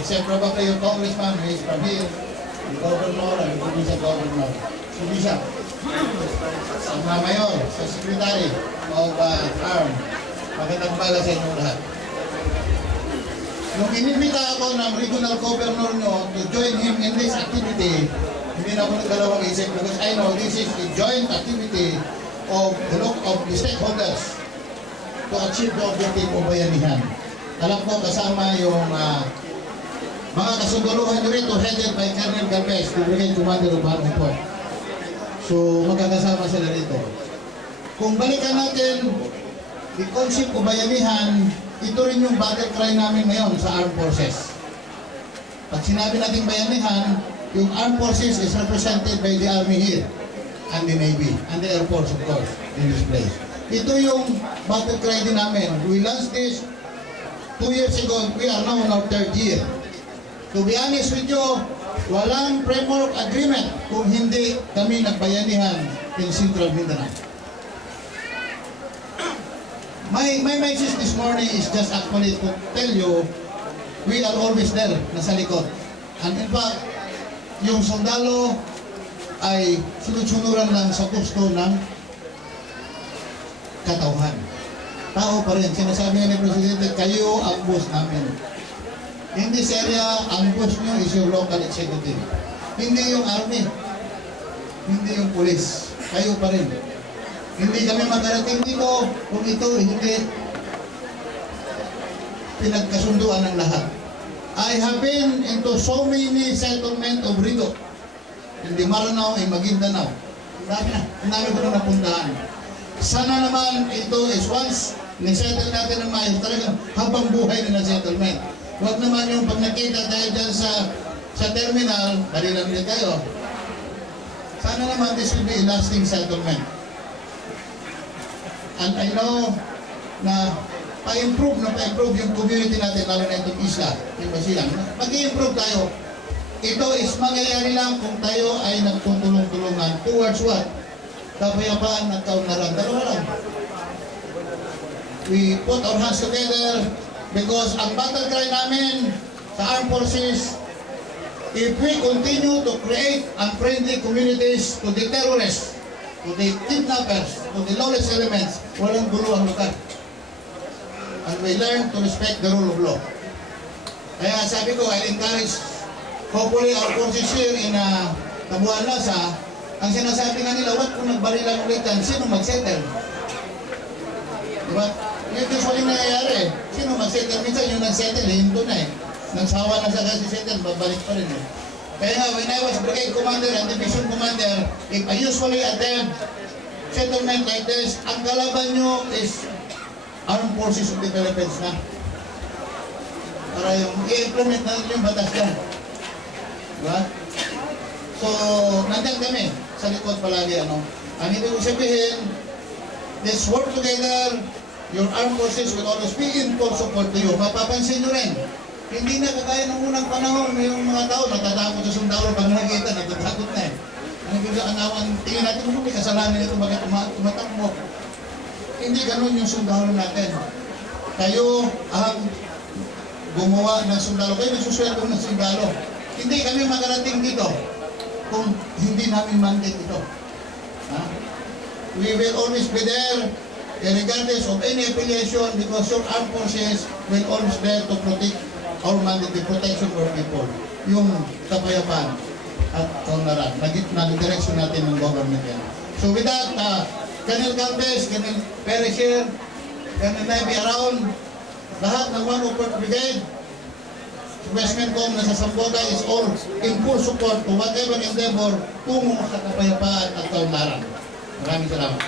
except probably your congressman who is from here, the governor and the provincial governor. So Bishop, sa mga mayor, sa secretary of ARM, magandang baga sa inyong lahat. Nung inimbita ako ng regional governor nyo to join him in this activity, hindi na ako nagdalawang isip because I know this is a joint activity of the stakeholders to achieve the objective of bayanihan. Alam ko kasama yung mga kasunduluhan nyo rito headed by Colonel Galvez, the Brigade Commander of Army Corps. So magkakasama sila rito. Kung balikan natin the concept of bayanihan, ito rin yung battle cry namin ngayon sa Armed Forces. Pag sinabi natin bayanihan, yung Armed Forces is represented by the Army here, and the Navy, and the Air Force of course, in this place. Ito yung battle cry din namin. We launched this 2 years ago, we are now in our 3rd year. To be honest with you, walang framework agreement kung hindi kami nagbayanihan in Central Mindanao. My message this morning is just actually to tell you, we are always there, nasa likod. And in fact, yung sundalo ay sunod-sunuran lang sa gusto ng katauhan. Tao pa rin. Sinasabi nga ni Presidente, kayo ang boss namin. In this area, ang boss nyo is your local executive. Hindi yung army. Hindi yung police. Kayo pa rin. Hindi kami magarating dito kung ito hindi pinagkasunduan ng lahat. I have been into so many settlement of Rido. Hindi Maranao, ay Maguindanao. Ang dami ko na napuntahan. Sana naman ito is once nisettle natin ng maayos, talagang habang buhay na settlement. Huwag naman yung pag nakita tayo dyan sa terminal, dali lang din tayo. Sana naman this will be a lasting settlement. And I know na pa-improve yung community natin, lalo na itong isla, yung Basilan. Mag-i-improve tayo. Ito is mangyayari lang kung tayo ay nagtutulong-tulungan towards what? Kapayapaan at kaunlaran. Dalawa lang. We put our hands together because ang battle cry namin sa Armed Forces, if we continue to create unfriendly communities to the terrorists, to the kidnappers, to the lawless elements, walang gulo ang lugar. And we learn to respect the rule of law. Kaya sabi ko, I encourage, hopefully our forces here in Tabuan Lasa, ang sinasabi nga nila, what kung nagbarilan ulit yan, sino mag-settle? Diba? Yung usually nangyayari, sino mag-settle? Minsan yung nag-settle, hinto na eh. Nagsawa na sa kasi settle, babalik pa rin eh. Kaya nga, when I was Brigade Commander and Division Commander, if I usually attend settlement like this, ang kalaban nyo is Armed Forces of the Philippines na. Para yung i-implement na yung batas yan. Diba? So, nandyan kami sa likod palagi. Ang ibig ko sabihin, let's work together. Your Armed Forces will always be in full support to you. Mapapansin nyo rin, hindi na kagaya ng unang panahon, yung mga tao natatakot sa sundalo pag nakikita, natatakot na eh. Ang ibig ang tingin natin, may kasalanan ito, bakit tumatakbo? Hindi ganun yung sundalo natin. Kayo ang gumawa ng sundalo, kayo nagsusweldo ng sundalo. Hindi kami magarating dito kung hindi namin mandate ito. We will always be there regardless of any affiliation because your Armed Forces will always be there to protect our mandate, the protection of people. Yung kapayapaan at kaunlaran na gitna ng direksyon natin ng government yan. So with that, Colonel Galvez, Colonel Perecher, Colonel Navy around, lahat ng 104th Brigade, Westmencom na sa Sambuca is all in full support to whatever endeavor tungo sa kapayapaan at kaunlaran. Maraming salamat.